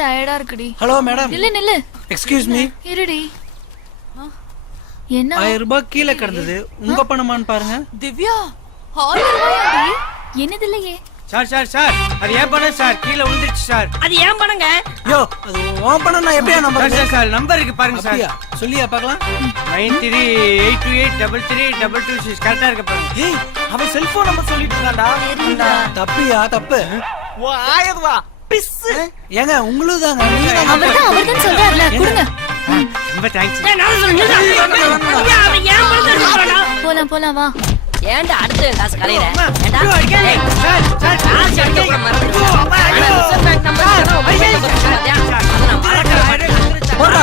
டயர்டா இருக்குடி. Hello madam. நில்லு. Excuse me. இருடி. என்ன 1000 ரூபாய் கீழே கிடந்தது, உங்க பணமான்னு பாருங்க. திவ்யா 1000 ரூபாயாடி? என்னது இல்லையே. சார் அது ஏன் பணம் சார், கீழே விழுந்துருச்சு சார். அது ஏன் பணங்க? யோ அது உன் பணம், நான் எப்படியா நம்பர்? சார் நம்பர் இருக்கு பாருங்க சார். சொல்லியா பார்க்கலாம். 9382822226 கரெக்டா இருக்கு பாருங்க. ஏய் அவன் செல்போன் நம்பர் சொல்லிட்டு இருக்கான்டா. தப்பியா தப்பு. ஓ 1000 ரூபாய் பிஸ். ஏங்க உங்களுக்கு தாங்க, நீங்க தான் அவர்தான் சொல்றாருல, கொடுங்க. ரொம்ப தேங்க்ஸ். நான் சொல்றேன் அவன் ஏன் பணத்தை எடுத்துறானா? போலாம் வா. ஏன்டா அடுத்து காசு கலையற? ஏன்டா? ஏய் சார் காசு எடுக்க கூட மறந்துட்டு. ரிசர்வ் பேங்க் நம்பர் போறா.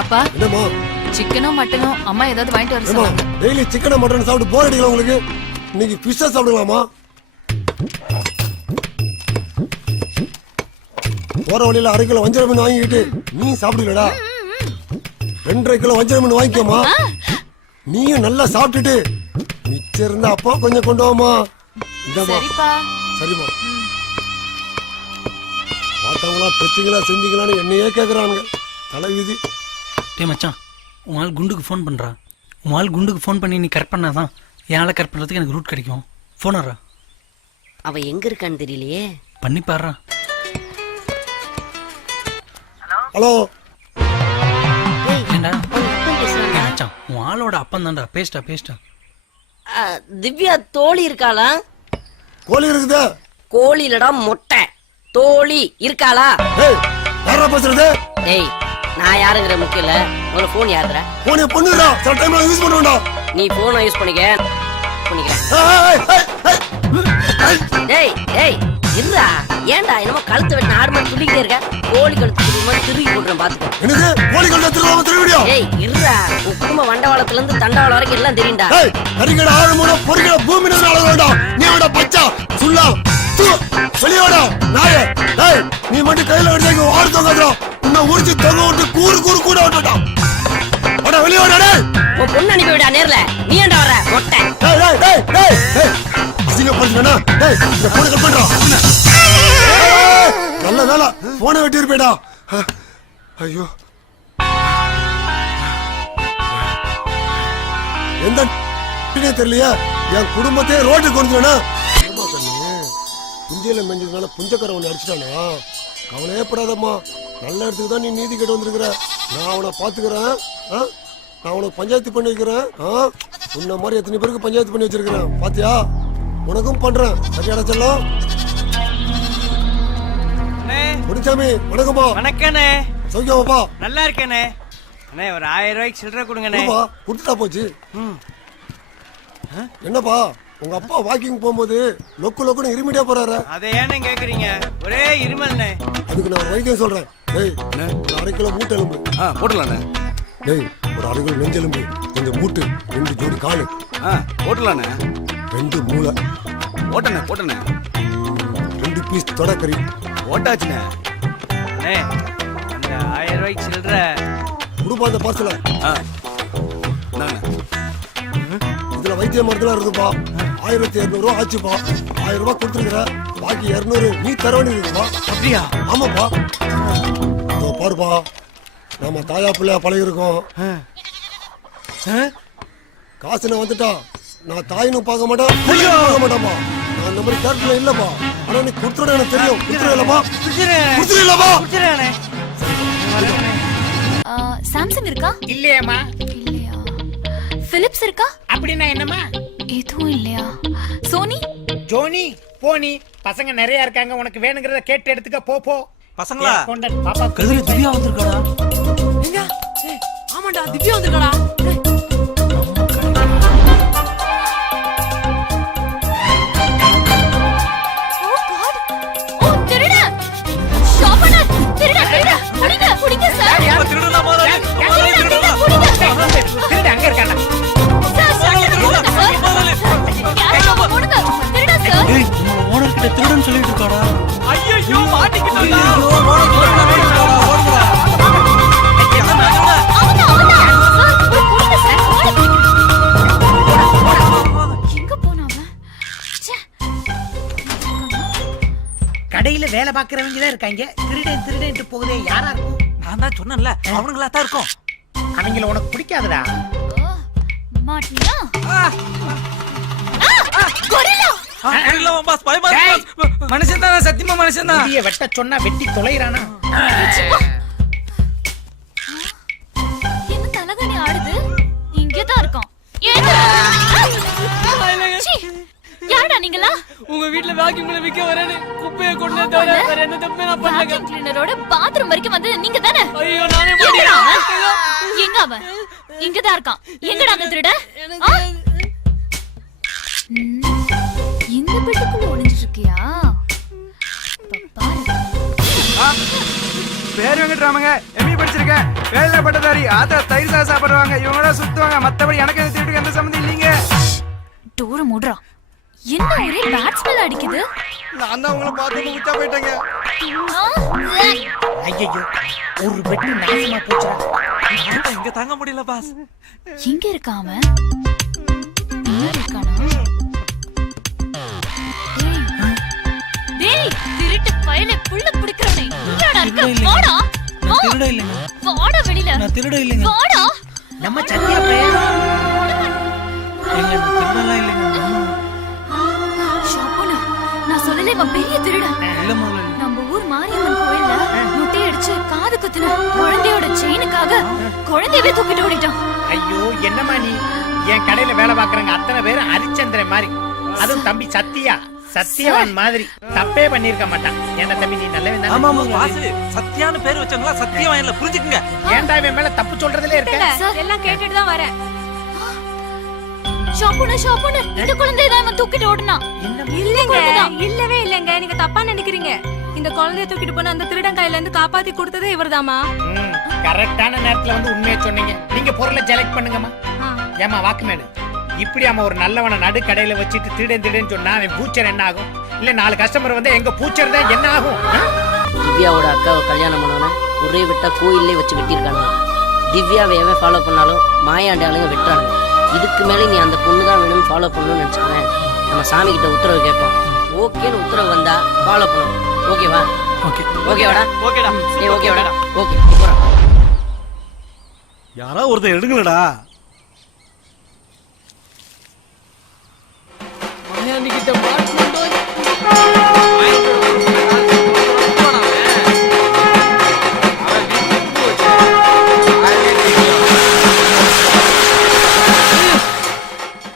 அப்பா என்னம்மா சிக்கனோ மட்டனோ அம்மா ஏதாவது வாங்கிட்டு வர ஏம்மா சொன்னாங்க. டெய்லி சிக்கன் மட்டன் சாப்பிட்டு போர் அடிக்கல உங்களுக்கு? இன்னைக்கு ஃபிஷ்ஷா சாப்பிடுங்களாமா? போற வழியில 1/2 கிலோ வஞ்சர மீன் வாங்கிக்கிட்டு நீ சாப்பிடுலடா. 2.5 கிலோ வஞ்சர மீன் வாங்கிக்கோமா. நீயும் நல்லா சாப்பிட்டுட்டு மிச்சம் இருந்தா அப்பா கொஞ்சம் கொண்டு வாமா. இந்தாமா. சரிப்பா. சரிம்மா. பார்த்தவங்களா பெத்தீங்களா செஞ்சீங்களான்னு என்னையே கேக்குறானுங்க. தலை விதி. டேய் மச்சான், உன் ஆள் குண்டுக்கு ஃபோன் பண்றா. உன் ஆள் குண்டுக்கு ஃபோன் பண்ணி நீ கரெக்ட் பண்ணாதான் என் ஆளை கரெக்ட் பண்றதுக்கு எனக்கு ரூட் கிடைக்கும். ஃபோன் வர்றா. அவ எங்க இருக்கான்னு தெரியலையே. பண்ணி பாடுறா. ஹலோ ஏண்டா மச்சான், உன் ஆளோட அப்பன் தான்டா. பேஸ்டா திவ்யா தோழி இருக்காளா? கோழி இருக்குதா? கோழி இல்லடா மொட்டை. தோழி இருக்காளா? ஏய் யாரா பேசுறது? டேய் நான் யாருங்கிற முக்கியம் இல்ல. உனக்கு போன் யாருடா? போனே பண்ணுடா. சில டைம்ல யூஸ் பண்ணுடா. நீ போனை யூஸ் பண்ணிக்கிறேன். டேய் இருடா. ஏன்டா என்னமோ கழுத்து வெட்டின ஆடு மாதிரி துள்ளிக்கிட்டே இருக்க? கோழி கழுத்து துள்ளி மாதிரி திரும்பி போடுறேன் பாத்துக்க. எனக்கு கோழி கழுத்தை திருவாம திருவிடியா? டேய் இருடா. உன் குடும்ப வண்டவாளத்துல இருந்து தண்டவாளம் வரைக்கும் எல்லாம் தெரியும்டா. ஏய் கரிகட ஆழமுன பொறுகட பூமி நிற அளவுடா. நீ அவட பச்சா சுல்லா தூ வெளியோடா நாயே. ஏய் நீ மட்டும் கையில எடுத்து ஆடு தொங்கறா. உன்னை உரிச்சு தொங்க விட்டு கூறு கூட விட்டுடா. அட வெளியோடா டேய். உன் பொண்ணு அனுப்பி விடா நேர்ல. நீ ஏன்டா வர மொட்டை? டேய் அசிங்க பண்றேனா? டேய் இந்த போன் கட் பண்றா. நல்ல வேளை போனை வெட்டி இருப்பேடா. ஐயோ எந்த தெரியலையா? என் குடும்பத்தையே ரோட்டுக்கு கொண்டுனா புஞ்சையில மெஞ்சதுனால புஞ்சக்கார ஒண்ணு அடிச்சிட்டானா? கவலையப்படாதம்மா. நல்ல இடத்துக்கு தான் நீ நீதி கேட்டு வந்திருக்கிற. நான் அவனை பாத்துக்கிறேன். நான் உனக்கு பஞ்சாயத்து பண்ணி வைக்கிறேன். உன்ன மாதிரி எத்தனை பேருக்கு பஞ்சாயத்து பண்ணி வச்சிருக்கிறேன் பாத்தியா? உனக்கும் பண்றேன். சரியாடா செல்லம்? முடிச்சாமி வணக்கம்ப்பா. வணக்கண்ணே. சௌக்கியமாப்பா? நல்லா இருக்கேனே. அண்ணே ஒரு 1000 ரூபாய்க்கு சில்லறை கொடுங்கண்ணே. கொடுத்துட்டா போச்சு. என்னப்பா உங்க அப்பா வாக்கிங் போகும்போது லொக்குன்னு இருமிட்டே போறாரு. அதை ஏன்னு கேக்குறீங்க? ஒரே இருமல்ண்ணே. அதுக்கு நான் வைத்தியம் சொல்றேன். டேய் ஒரு 1/2 கிலோ மூட்டை எலும்பு போட்டலாண்ணே. டேய் ஒரு 1/2 கிலோ நெஞ்செலும்பு, கொஞ்சம் மூட்டு, 2 ஜோடி காலு, போட்டலாண்ணே. 2 மூளை, போட்டண்ணே 2 பீஸ் தொடக்கறி போட்டாச்சுண்ணே. அண்ணே அந்த 1000 ரூபாய்க்கு சில்லறை குடுப்பா அந்த பார்சல. நானே இதுல வைத்திய மருந்துலாம் இருக்குப்பா. 1200 ரூபா ஆச்சுப்பா. 1000 ரூபாய் கொடுத்துருக்குற. பாக்கி 200 நீ தர வேண்டி இருக்குப்பா. அப்படியா? ஆமாப்பா. பாருப்பா நம்ம தாயா பிள்ளையா பழகி இருக்கோம். காசுன்னு வந்துட்டா நான் தாயின்னு பார்க்க மாட்டேன், பார்க்க மாட்டேன்ப்பா. நான் அந்த மாதிரி கேரக்டர்ல இல்லப்பா. ஆனா நீ கொடுத்துட எனக்கு தெரியும். கொடுத்துடலப்பா. சாம்சங் இருக்கா? இல்லையாமா. இல்லையா. பிலிப்ஸ் இருக்கா? அப்படின்னா என்னமா? எதுவும் இல்லையா. சோனி, ஜோனி, போனி பசங்க நிறைய இருக்காங்க. உனக்கு வேணுங்கிறத கேட்டு எடுத்துக்க. போ பசங்களா? பாப்பா கதிரி திவ்யா வந்திருக்காடா. எங்க? ஆமாடா திவ்யா வந்திருக்காடா. புடிங்க சார். திருடுடா முதல்ல. திருடு அங்க இருக்காடா. ஓனர் கிட்ட திருடுன்னு சொல்லிட்டு இருக்காடா. ஐயோ மாட்டிக்கிட்டா. அவனா பாக்குறவங்க தான் இருக்காங்க. திருடன் திருடன்ட்டு போகுதே, யாரா இருக்கும்? நான் தான் சொன்னேன்ல அவனுங்களா தான் இருக்கும். அவங்கள உனக்கு பிடிக்காதுடா. மாட்டியா கொரில்லா மனுஷன் தான், சத்தியமா மனுஷன் தான். முடிய வெட்ட சொன்னா வெட்டி தொலைறானா? என்ன தலகாணி ஆடுது? இங்கதான் இருக்கான். ஏடா? சீ, யாரடா நீங்களா? உங்க வீட்ல வாக்கிங் கிளீனர் விக்க வரேன்னு குப்பையை கொண்டு தவிர வேற எந்த தப்புமே நான் பண்ணல. வாக்யூம் கிளீனரோட பாத்ரூம் வரைக்கும் வந்தது நீங்க தானே? ஐயோ நானே எங்கடா மாட்டேன். அவன்? எங்க அவன்? இங்கதான் இருக்கான். எங்கடா அந்த திருட? ஆ? இந்த பெட்டுக்குள்ள ஒளிஞ்சிட்டு இருக்கியா? பாரு. பேர் வெங்கட்ராமங்க, எம்இ படிச்சிருக்கேன், வேலையில பட்டதாரி, ஆத்தா தயிர் சாதம் சாப்பிடுவாங்க, இவங்களோட சுத்துவாங்க. மத்தபடி எனக்கு இந்த திருட்டுக்கு எந்த சம்மந்தம் இல்லைங்க. டோர மூடுறா. என்ன ஒரே பேட் ஸ்மெல் அடிக்குது? நான் தான் உங்களை பார்த்து உச்சா போயிட்டேங்க. ஐயோ, ஒரு பெட்டு நாசமா போச்சுடா. இங்க தாங்க முடியல பாஸ். எங்க இருக்கான் அவன்? பின்னாடி இருக்கானா? டேய், திருட்டு பயலே, புள்ள பிடிக்கிறவனே, இங்கடா இருக்க? வாடா. நான் திருட இல்லைங்க. வாடா வெளியில. நான் திருட இல்லைங்க. வாடா. நம்ம சத்தியா பையன். ஏங்க, நான் திருடலாம் இல்லைங்க. ஷாப்புனா, நான் சொல்லல இவன் பெரிய திருடன். இல்ல முதலாளி. நம்ம ஊர் மாரியம்மன் கோயில்ல முட்டை அடிச்சு காது குத்துன குழந்தையோட செயினுக்காக குழந்தையவே தூக்கிட்டு ஓடிட்டான். ஐயோ, என்னம்மா நீ? என் கடையில வேலை பாக்குறவங்க அத்தனை பேரும் ஹரிச்சந்திரன் மாதிரி. அதுவும் தம்பி சத்தியா, சத்தியவான் மாதிரி தப்பே பண்ணிருக்க மாட்டான். ஏன்டா தம்பி, நீ நல்லவன் தானே? ஆமா பாஸ், சத்தியான பேர் வச்சவங்களா சத்தியமா இல்ல, புரிஞ்சுக்குங்க. ஏன்டா இவன் மேல தப்பு சொல்றதுல இருக்க? சார், எல்லாம் கேட்டுட்டு தான் வரேன். ஷாப்புனா, ஷாப்புனா, இந்த குழந்தையை தான் இவன் தூக்கிட்டு ஓடுனான். இல்லங்க, இல்லவே இல்லங்க, நீங்க தப்பா நினைக்கிறீங்க. இந்த குழந்தைய தூக்கிட்டு போன அந்த திருடன் கையில இருந்து காப்பாத்தி கொடுத்ததே இவர்தாமா. கரெக்டான நேரத்துல வந்து உண்மையை சொன்னீங்க. நீங்க பொருளை செலக்ட் பண்ணுங்கம்மா. ஏமா வாக்குமேனு, இப்படி அவன் ஒரு நல்லவனை நடு கடையில வச்சுட்டு திருடன் திருடன் சொன்னா அவன் பூச்சர் என்ன ஆகும்? இல்ல 4 கஸ்டமர் வந்து எங்க பூச்சர் தான் என்ன ஆகும்? திவ்யாவோட அக்காவை கல்யாணம் பண்ணவன ஒரே விட்டா கோயிலே வச்சு வெட்டியிருக்காங்க. திவ்யாவை எவன் ஃபாலோ பண்ணாலும் மாயாண்டி ஆளுங்க வெட்டுறாங்க. இதுக்கு மேலே நீ அந்த பொண்ணு தான் வேணும்னு ஃபாலோ பண்ணணும்னு நினச்சிக்கிறேன். நம்ம சாமி கிட்ட உத்தரவு கேட்போம். ஓகேன்னு உத்தரவு வந்தா ஃபாலோ பண்ணணும். ஓகேவா? ஓகே. ஓகேவாடா? ஓகேடா. ஏய், ஓகேவாடா? ஓகே. யாரா ஒருத்தர் எடுங்களடா. மாயாண்டி கிட்ட மாட்டோம்.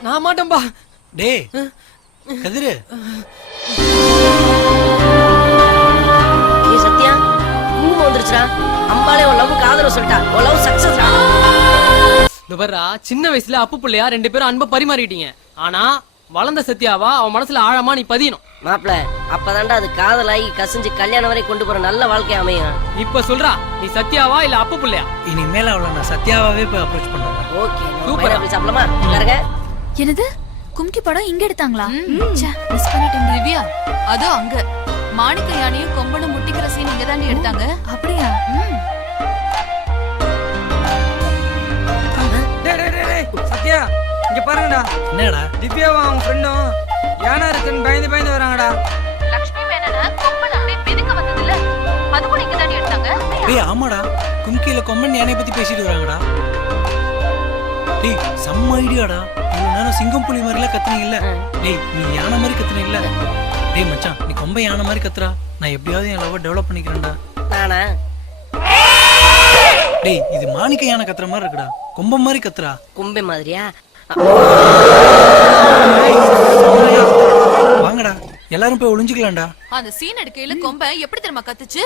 நான் மாட்டேன்பா. டேய் கதிரு, ஏ சத்யா, குங்குமம் வந்துருச்சுடா. அம்பாலே உன் லவ்வுக்கு ஆதரவு சொல்லிட்டா. உன் லவ் சக்சஸ்டா. இந்த பாருடா, சின்ன வயசுல அப்பு பிள்ளையா 2 பேரும் அன்பை பரிமாறிட்டீங்க. ஆனா வளர்ந்த சத்யாவா அவன் மனசுல ஆழமா நீ பதியணும். மாப்பிள, அப்பதான்டா அது காதலாகி கசிஞ்சு கல்யாணம் வரை கொண்டு போற நல்ல வாழ்க்கை அமையும். இப்ப சொல்றா, நீ சத்யாவா இல்ல அப்பு பிள்ளையா? இனிமேல அவளை நான் சத்யாவாவே போய் அப்ரோச் பண்ணுவேன். ஓகே, சூப்பரா. அப்படி சாப்பிடலாமா? பாருங்க. என்னது? கும்கி படம் இங்க எடுத்தாங்களா? ச்சே, மிஸ் பண்ணிட்டேன். திவ்யா, அது அங்க மாணிக்க யானையும் கொம்பனும் முட்டிக்கிற சீன் இங்க தாண்டி எடுத்தாங்க. அப்படியா? சத்யா, இங்க பாருங்கடா. என்னடா? திவ்யாவும் அவங்க ஃப்ரெண்டும் யானா இருக்குன்னு பயந்து வராங்கடா. லக்ஷ்மி மேனன கொம்பன் அப்படியே பிதுங்க வந்ததுல அது கூட இங்க தாண்டி எடுத்தாங்க. டேய் ஆமாடா, கும்கியில கொம்பன் யானையை பத்தி பேசிட்டு வராங்கடா. டேய் செம்ம ஐடியாடா. இவ்வளவு நேரம் சிங்கம் புலி மாதிரிலாம் கத்துனீங்கல்ல. டேய் நீ யானை மாதிரி கத்துனீங்கல்ல. டேய் மச்சான், நீ கொம்ப யானை மாதிரி கத்துறா. நான் எப்படியாவது என் லவ் டெவலப் பண்ணிக்கிறேன்டா. நானா? டேய் இது மாணிக்க யானை கத்துற மாதிரி இருக்குடா. கொம்பம் மாதிரி கத்துறா. கும்பே மாதிரியா? வாங்கடா, எல்லாரும் போய் ஒளிஞ்சுக்கலாம்டா. அந்த சீன் எடுக்கையில கொம்ப எப்படி தெரியுமா கத்துச்சு?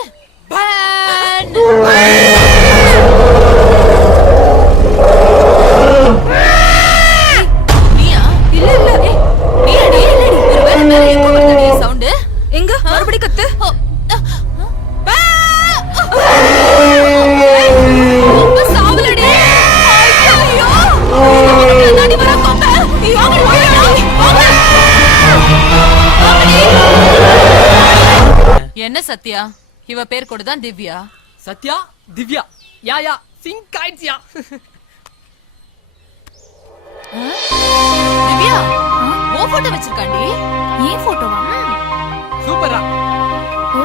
நீயா? இல்ல இல்ல. நீ அடி இல்லடி. ஒருவேளை மேல எக்கோ வருதடி சவுண்ட். எங்க? மறுபடி கத்து. கொம்ப சாவலடி. ஐயோ. நடி வர கொம்ப. வாங்க வாங்க. என்ன சத்யா, இவ பேர் கூட தான் திவ்யா. சத்யா, திவ்யா, யா யா சிங்க் ஆயிடுச்சியா? திவ்யா, ஓ போட்டோ வச்சிருக்காண்டி. ஏன் போட்டோவா? சூப்பரா. ஓ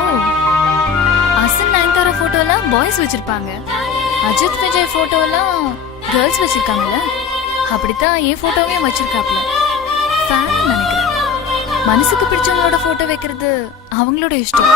பாய்ஸ் வச்சிருப்பாங்க. அஜித் விஜய் போட்டோ எல்லாம் கேர்ள்ஸ் வச்சிருக்காங்கல்ல, அப்படித்தான் என் போட்டோவையும் வச்சிருக்காப்ல. ஃபேன் நினைக்கிறேன். மனசுக்கு பிடிச்சவங்களோட போட்டோ வைக்கிறது அவங்களோட இஷ்டம்.